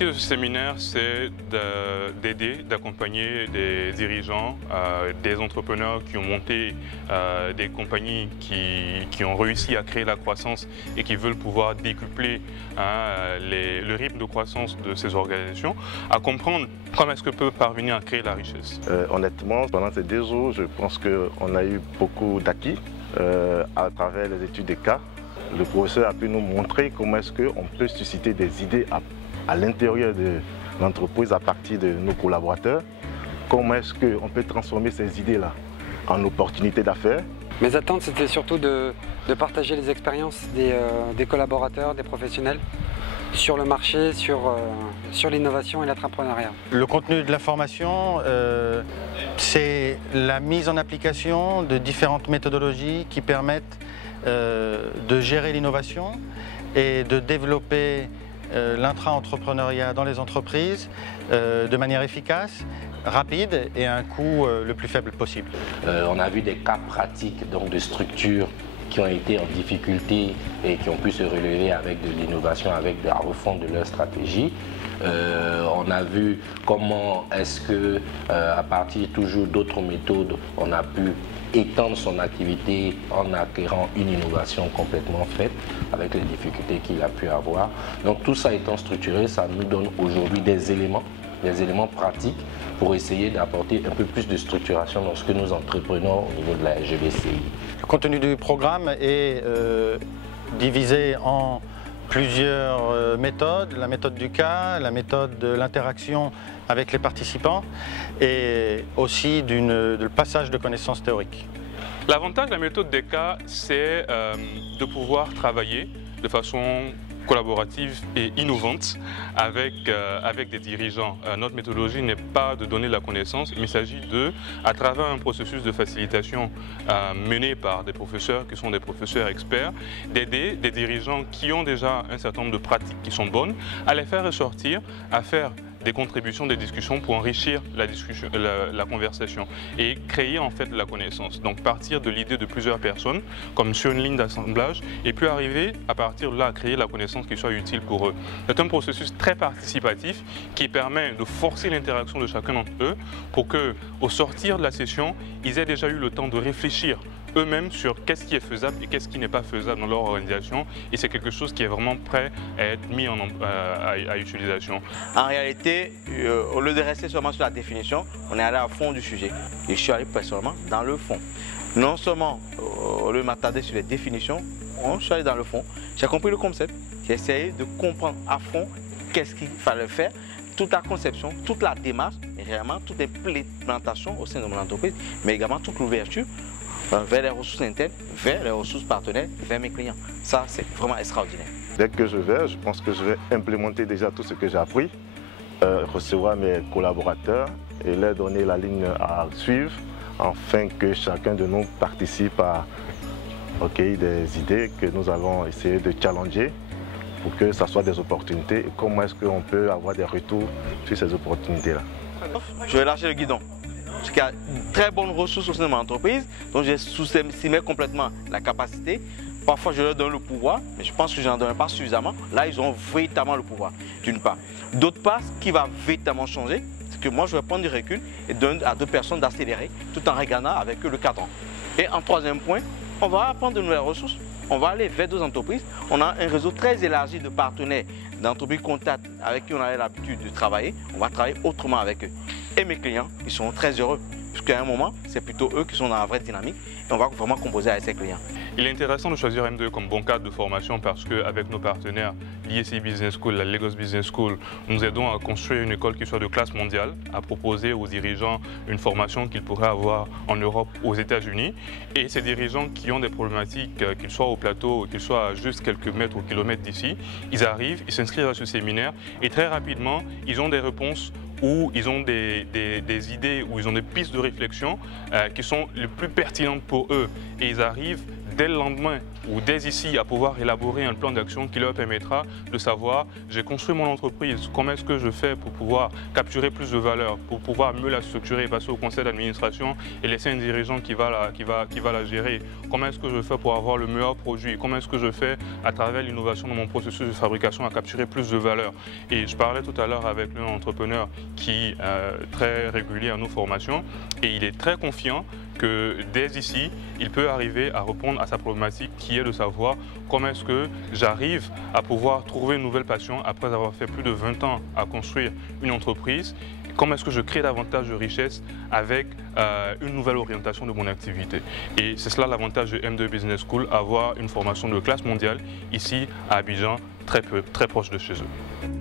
L'objectif de ce séminaire, c'est d'aider, d'accompagner des dirigeants, des entrepreneurs qui ont monté des compagnies qui ont réussi à créer la croissance et qui veulent pouvoir décupler le rythme de croissance de ces organisations, à comprendre comment est-ce que peut parvenir à créer la richesse. Honnêtement, pendant ces 2 jours, je pense qu'on a eu beaucoup d'acquis à travers les études de cas. Le professeur a pu nous montrer comment est-ce qu'on peut susciter des idées à l'intérieur de l'entreprise à partir de nos collaborateurs. Comment est-ce qu'on peut transformer ces idées-là en opportunités d'affaires. Mes attentes, c'était surtout de partager les expériences des collaborateurs, des professionnels sur le marché, sur l'innovation et l'entrepreneuriat. Le contenu de la formation, c'est la mise en application de différentes méthodologies qui permettent de gérer l'innovation et de développer l'intra-entrepreneuriat dans les entreprises de manière efficace, rapide et à un coût le plus faible possible. On a vu des cas pratiques donc, de structures qui ont été en difficulté et qui ont pu se relever avec de l'innovation, avec la refonte de leur stratégie. On a vu comment est-ce que, à partir toujours d'autres méthodes, on a pu étendre son activité en acquérant une innovation complètement faite avec les difficultés qu'il a pu avoir. Donc tout ça étant structuré, ça nous donne aujourd'hui des éléments pratiques pour essayer d'apporter un peu plus de structuration dans ce que nous entreprenons au niveau de la SGBCI. Le contenu du programme est divisé en plusieurs méthodes, la méthode du cas, la méthode de l'interaction avec les participants et aussi du passage de connaissances théoriques. L'avantage de la méthode des cas, c'est de pouvoir travailler de façon collaborative et innovante avec des dirigeants. Notre méthodologie n'est pas de donner la connaissance, mais il s'agit de, à travers un processus de facilitation mené par des professeurs qui sont des professeurs experts, d'aider des dirigeants qui ont déjà un certain nombre de pratiques qui sont bonnes, à les faire ressortir, à faire des contributions, des discussions pour enrichir la conversation et créer en fait la connaissance. Donc partir de l'idée de plusieurs personnes comme sur une ligne d'assemblage et puis arriver à partir de là à créer la connaissance qui soit utile pour eux. C'est un processus très participatif qui permet de forcer l'interaction de chacun d'entre eux pour que, au sortir de la session, ils aient déjà eu le temps de réfléchir eux-mêmes sur qu'est-ce qui est faisable et qu'est-ce qui n'est pas faisable dans leur organisation, et c'est quelque chose qui est vraiment prêt à être mis à utilisation. En réalité, au lieu de rester seulement sur la définition, on est allé à fond du sujet. Et je suis allé personnellement dans le fond. Non seulement au lieu de m'attarder sur les définitions, je suis allé dans le fond. J'ai compris le concept, j'ai essayé de comprendre à fond qu'est-ce qu'il fallait faire, toute la conception, toute la démarche, et réellement toute l'implémentation au sein de mon entreprise, mais également toute l'ouverture vers les ressources internes, vers les ressources partenaires, vers mes clients. Ça, c'est vraiment extraordinaire. Dès que je pense que je vais implémenter déjà tout ce que j'ai appris, recevoir mes collaborateurs et leur donner la ligne à suivre, afin que chacun de nous participe à recueillir des idées que nous allons essayer de challenger pour que ça soit des opportunités et comment est-ce qu'on peut avoir des retours sur ces opportunités-là. Je vais lâcher le guidon. Parce qu'il y a une très bonne ressource au sein de mon entreprise, donc j'ai sous-estimé complètement la capacité. Parfois, je leur donne le pouvoir, mais je pense que je n'en donne pas suffisamment. Là, ils ont véritablement le pouvoir, d'une part. D'autre part, ce qui va véritablement changer, c'est que moi, je vais prendre du recul et donner à d'autres personnes d'accélérer, tout en regardant avec eux le cadran. Et en troisième point, on va apprendre de nouvelles ressources. On va aller vers d'autres entreprises. On a un réseau très élargi de partenaires, d'entreprises contacts avec qui on a l'habitude de travailler. On va travailler autrement avec eux. Et mes clients, ils seront très heureux. Puisqu'à un moment, c'est plutôt eux qui sont dans la vraie dynamique et on va vraiment composer avec ces clients. Il est intéressant de choisir M2 comme bon cadre de formation parce qu'avec nos partenaires, l'ISI Business School, la Lagos Business School, nous aidons à construire une école qui soit de classe mondiale, à proposer aux dirigeants une formation qu'ils pourraient avoir en Europe, aux États-Unis. Et ces dirigeants qui ont des problématiques, qu'ils soient au plateau, qu'ils soient à juste quelques mètres ou kilomètres d'ici, ils arrivent, ils s'inscrivent à ce séminaire et très rapidement, ils ont des réponses où ils ont des idées, où ils ont des pistes de réflexion qui sont les plus pertinentes pour eux. Et ils arrivent dès le lendemain ou dès ici à pouvoir élaborer un plan d'action qui leur permettra de savoir j'ai construit mon entreprise, comment est-ce que je fais pour pouvoir capturer plus de valeur, pour pouvoir mieux la structurer, passer au conseil d'administration et laisser un dirigeant qui va la gérer, comment est-ce que je fais pour avoir le meilleur produit, comment est-ce que je fais à travers l'innovation de mon processus de fabrication à capturer plus de valeur. Et je parlais tout à l'heure avec un entrepreneur qui est très régulier à nos formations et il est très confiant que dès ici, il peut arriver à répondre à sa problématique qui est de savoir comment est-ce que j'arrive à pouvoir trouver une nouvelle passion après avoir fait plus de 20 ans à construire une entreprise, comment est-ce que je crée davantage de richesses avec une nouvelle orientation de mon activité. Et c'est cela l'avantage de M2 Business School, avoir une formation de classe mondiale ici à Abidjan, très proche de chez eux.